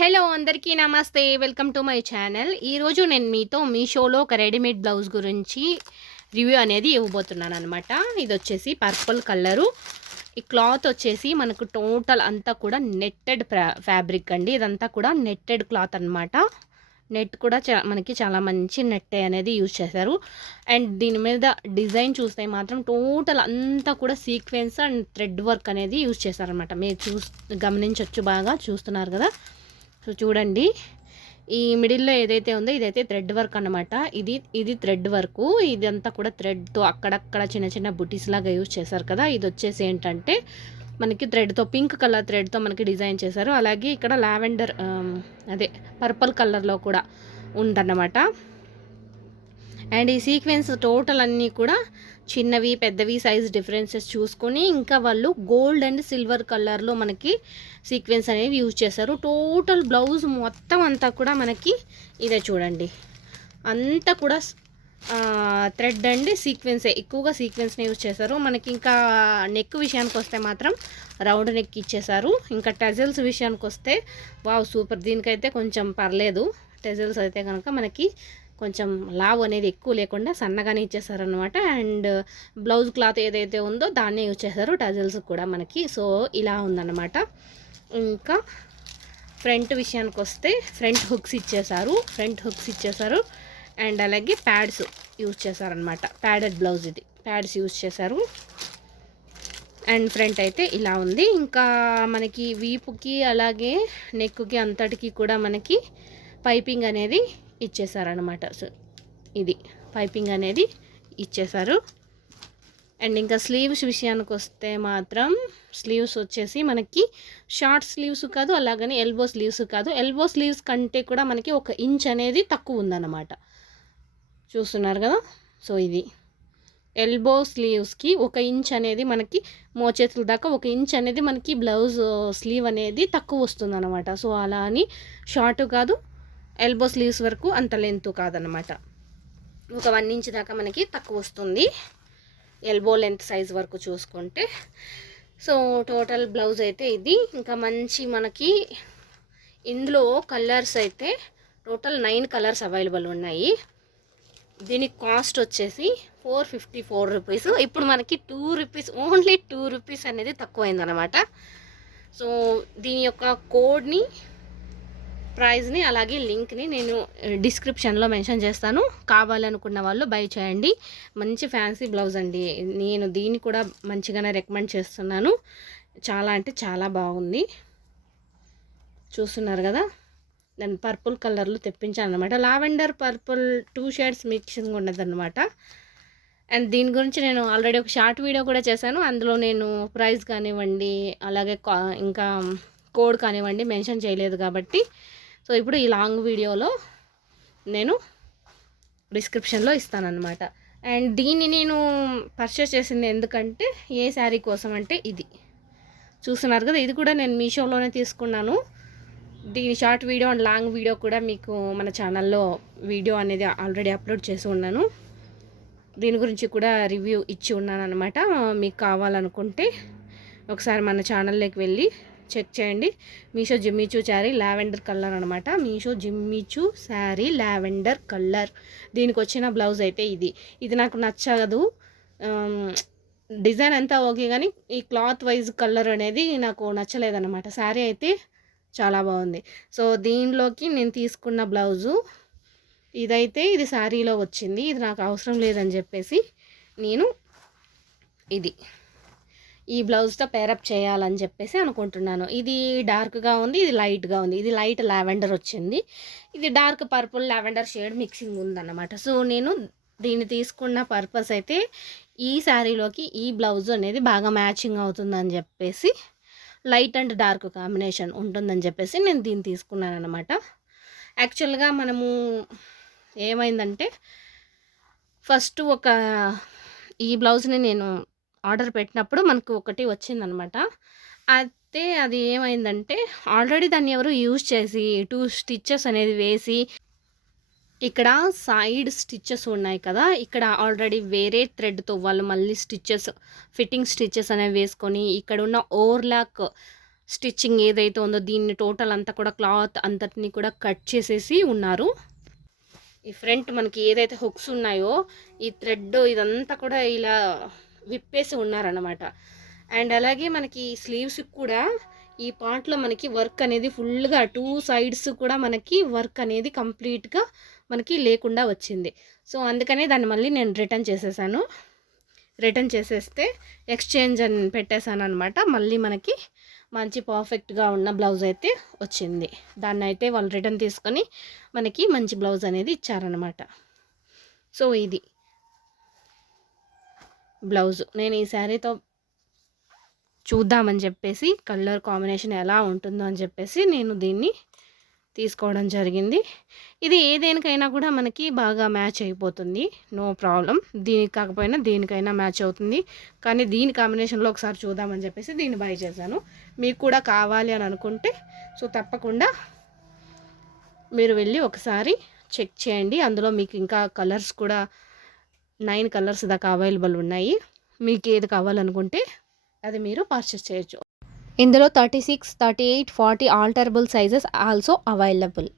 Hello అందరికీ నమస్తే. Welcome to my channel. ఈరోజు నేను మీతో మీషోలో ఒక రెడీమేడ్ బ్లౌజ్ గురించి రివ్యూ అనేది ఇవ్వబోతున్నానమాట. ఇది వచ్చేసి పర్పుల్ కలరు. ఈ క్లాత్ వచ్చేసి మనకు టోటల్ అంతా కూడా నెట్టెడ్ ఫ్యాబ్రిక్ అండి. ఇదంతా కూడా నెట్టెడ్ క్లాత్ అనమాట. నెట్ కూడా మనకి చాలా మంచి నెట్ అనేది యూజ్ చేశారు. అండ్ దీని మీద డిజైన్ చూస్తే మాత్రం టోటల్ అంతా కూడా సీక్వెన్స్ అండ్ థ్రెడ్ వర్క్ అనేది యూజ్ చేశారనమాట. మీరు గమనించవచ్చు, బాగా చూస్తున్నారు కదా. సో చూడండి, ఈ మిడిల్లో ఏదైతే ఉందో ఇదైతే థ్రెడ్ వర్క్ అనమాట. ఇది థ్రెడ్ వర్క్. ఇదంతా కూడా థ్రెడ్తో అక్కడక్కడ చిన్న చిన్న బుటీస్ లాగా యూజ్ చేశారు కదా. ఇది వచ్చేసి ఏంటంటే మనకి థ్రెడ్తో, పింక్ కలర్ థ్రెడ్తో మనకి డిజైన్ చేశారు. అలాగే ఇక్కడ లావెండర్ అదే పర్పుల్ కలర్లో కూడా ఉందన్నమాట. అండ్ ఈ సీక్వెన్స్ టోటల్ అన్నీ కూడా చిన్నవి పెద్దవి సైజ్ డిఫరెన్సెస్ చూసుకొని, ఇంకా వాళ్ళు గోల్డ్ అండ్ సిల్వర్ కలర్లో మనకి సీక్వెన్స్ అనేవి యూజ్ చేశారు. టోటల్ బ్లౌజ్ మొత్తం అంతా కూడా మనకి ఇదే చూడండి, అంతా కూడా థ్రెడ్ అండ్ సీక్వెన్సే, ఎక్కువగా సీక్వెన్స్ని యూజ్ చేశారు. మనకి ఇంకా నెక్ విషయానికి వస్తే మాత్రం రౌండ్ నెక్ ఇచ్చేశారు. ఇంకా టెజల్స్ విషయానికి వస్తే వావ్ సూపర్. దీనికైతే కొంచెం పర్లేదు. టెజల్స్ అయితే కనుక మనకి కొంచెం లావ్ అనేది ఎక్కువ లేకుండా సన్నగానే ఇచ్చేసారనమాట. అండ్ బ్లౌజ్ క్లాత్ ఏదైతే ఉందో దాన్నే యూజ్ చేశారు టజల్స్ కూడా మనకి. సో ఇలా ఉందన్నమాట. ఇంకా ఫ్రంట్ విషయానికి వస్తే ఫ్రంట్ హుక్స్ ఇచ్చేసారు. అండ్ అలాగే ప్యాడ్స్ యూజ్ చేశారనమాట. ప్యాడెడ్ బ్లౌజ్, ఇది ప్యాడ్స్ యూజ్ చేశారు. అండ్ ఫ్రంట్ అయితే ఇలా ఉంది. ఇంకా మనకి వీపుకి అలాగే నెక్కి అంతటికి కూడా మనకి పైపింగ్ అనేది ఇచ్చేసారనమాట. సో ఇది పైపింగ్ అనేది ఇచ్చేసారు. అండ్ ఇంకా స్లీవ్స్ విషయానికి వస్తే మాత్రం స్లీవ్స్ వచ్చేసి మనకి షార్ట్ స్లీవ్స్ కాదు, అలాగని ఎల్బో స్లీవ్స్ కాదు. ఎల్బో స్లీవ్స్ కంటే కూడా మనకి 1 ఇంచ్ అనేది తక్కువ ఉందన్నమాట. చూస్తున్నారు కదా. సో ఇది ఎల్బో స్లీవ్స్కి 1 ఇంచ్ అనేది మనకి మోచేతుల దాకా 1 ఇంచ్ అనేది మనకి బ్లౌజ్ స్లీవ్ అనేది తక్కువ వస్తుందన్నమాట. సో అలా అని షార్ట్ కాదు, ఎల్బో స్లీవ్స్ వరకు అంత లెంత్ కాదనమాట. ఒక 1 ఇంచ్ దాకా మనకి తక్కువ వస్తుంది ఎల్బో లెంత్ సైజ్ వరకు చూసుకుంటే. సో టోటల్ బ్లౌజ్ అయితే ఇది. ఇంకా మంచి మనకి ఇందులో కలర్స్ అయితే టోటల్ 9 కలర్స్ అవైలబుల్ ఉన్నాయి. దీని కాస్ట్ వచ్చేసి 454 రూపీస్. ఇప్పుడు మనకి 2 రూపీస్, ఓన్లీ 2 రూపీస్ అనేది తక్కువైందనమాట. సో దీని యొక్క కోడ్ని, ప్రైస్ని అలాగే లింక్ని నేను డిస్క్రిప్షన్లో మెన్షన్ చేస్తాను. కావాలనుకున్న వాళ్ళు బై చేయండి. మంచి ఫ్యాన్సీ బ్లౌజ్ అండి. నేను దీన్ని కూడా మంచిగానే రికమెండ్ చేస్తున్నాను. చాలా అంటే చాలా బాగుంది. చూస్తున్నారు కదా. నేను పర్పుల్ కలర్లో తెప్పించాను అనమాట. లావెండర్ పర్పుల్ 2 షేడ్స్ మిక్సింగ్ ఉన్నదన్నమాట. అండ్ దీని గురించి నేను ఆల్రెడీ ఒక షార్ట్ వీడియో కూడా చేశాను. అందులో నేను ప్రైస్ కానివ్వండి, అలాగే ఇంకా కోడ్ కానివ్వండి మెన్షన్ చేయలేదు కాబట్టి, సో ఇప్పుడు ఈ లాంగ్ వీడియోలో నేను డిస్క్రిప్షన్లో ఇస్తానన్నమాట. అండ్ దీన్ని నేను పర్చేస్ చేసింది ఎందుకంటే ఏ శారీ కోసం అంటే ఇది చూస్తున్నారు కదా. ఇది కూడా నేను మీషోలోనే తీసుకున్నాను. దీని short video and long video కూడా మీకు మన ఛానల్లో వీడియో అనేది ఆల్రెడీ అప్లోడ్ చేసి ఉన్నాను. దీని గురించి కూడా రివ్యూ ఇచ్చి ఉన్నాను అనమాట. మీకు కావాలనుకుంటే ఒకసారి మన ఛానల్లోకి వెళ్ళి చెక్ చేయండి. Meesho Jimmy Choo sari lavender colour అనమాట. Meesho Jimmy Choo sari lavender colour. దీనికి వచ్చిన బ్లౌజ్ అయితే ఇది నాకు నచ్చదు. డిజైన్ అంతా ఓకే, కానీ ఈ క్లాత్ వైజ్ కలర్ అనేది నాకు నచ్చలేదన్నమాట. శారీ అయితే చాలా బాగుంది. సో దీనిలోకి నేను తీసుకున్న బ్లౌజు ఇదైతే ఇది శారీలో వచ్చింది. ఇది నాకు అవసరం లేదని చెప్పేసి నేను ఈ బ్లౌజ్తో పేరప్ చేయాలని చెప్పేసి అనుకుంటున్నాను. ఇది డార్క్గా ఉంది, ఇది లైట్గా ఉంది. ఇది లైట్ లావెండర్ వచ్చింది, ఇది dark purple lavender shade mixing ఉందన్నమాట. సో నేను దీన్ని తీసుకున్న పర్పస్ అయితే ఈ శారీలోకి ఈ బ్లౌజ్ అనేది బాగా మ్యాచింగ్ అవుతుందని చెప్పేసి, లైట్ అండ్ డార్క్ కాంబినేషన్ ఉంటుందని చెప్పేసి నేను దీన్ని తీసుకున్నాను అనమాట. యాక్చువల్గా మనము ఏమైందంటే ఫస్ట్ ఈ బ్లౌజ్ని నేను ఆర్డర్ పెట్టినప్పుడు మనకు ఒకటి వచ్చిందనమాట. అయితే అది ఏమైందంటే ఆల్రెడీ దాన్ని ఎవరు యూజ్ చేసి 2 స్టిచ్చెస్ అనేది వేసి, ఇక్కడ సైడ్ స్టిచ్చెస్ ఉన్నాయి కదా, ఇక్కడ ఆల్రెడీ వేరే థ్రెడ్తో వాళ్ళు మళ్ళీ ఫిట్టింగ్ స్టిచ్చెస్ అనేవి వేసుకొని, ఇక్కడ ఉన్న ఓవర్లాక్ స్టిచ్చింగ్ ఏదైతే ఉందో దీన్ని టోటల్ అంతా కూడా క్లాత్ అంతటిని కూడా కట్ చేసేసి ఉన్నారు. ఈ ఫ్రంట్ మనకి ఏదైతే హుక్స్ ఉన్నాయో ఈ థ్రెడ్ ఇదంతా కూడా ఇలా విప్పేసి ఉన్నారనమాట. అండ్ అలాగే మనకి స్లీవ్స్ కూడా ఈ పార్ట్లో మనకి వర్క్ అనేది ఫుల్గా 2 సైడ్స్ కూడా మనకి వర్క్ అనేది కంప్లీట్గా మనకి లేకుండా వచ్చింది. సో అందుకనే దాన్ని మళ్ళీ నేను రిటర్న్ చేసేసాను. రిటర్న్ చేసేస్తే ఎక్స్చేంజ్ అని పెట్టేశాను అనమాట. మళ్ళీ మనకి మంచి పర్ఫెక్ట్గా ఉన్న బ్లౌజ్ అయితే వచ్చింది. దాన్ని అయితే వాళ్ళు రిటర్న్ తీసుకొని మనకి మంచి బ్లౌజ్ అనేది ఇచ్చారనమాట. సో ఇది బ్లౌజు. నేను ఈ శారీతో చూద్దామని చెప్పేసి కలర్ కాంబినేషన్ ఎలా ఉంటుందో అని చెప్పేసి నేను దీన్ని తీసుకోవడం జరిగింది. ఇది ఏదేనికైనా కూడా మనకి బాగా మ్యాచ్ అయిపోతుంది, నో ప్రాబ్లం. దీనికి కాకపోయినా దేనికైనా మ్యాచ్ అవుతుంది. కానీ దీని కాంబినేషన్లో ఒకసారి చూద్దామని చెప్పేసి దీన్ని బై చేశాను. మీకు కూడా కావాలి అని అనుకుంటే సో తప్పకుండా మీరు వెళ్ళి ఒకసారి చెక్ చేయండి. అందులో మీకు ఇంకా కలర్స్ కూడా 9 కలర్స్ దాకా అవైలబుల్ ఉన్నాయి. మీకు ఏది కావాలనుకుంటే అది మీరు పర్చేస్ చేయొచ్చు. ఇందులో 36, 38, 40 ఆల్టరబుల్ సైజెస్ ఆల్సో అవైలబుల్.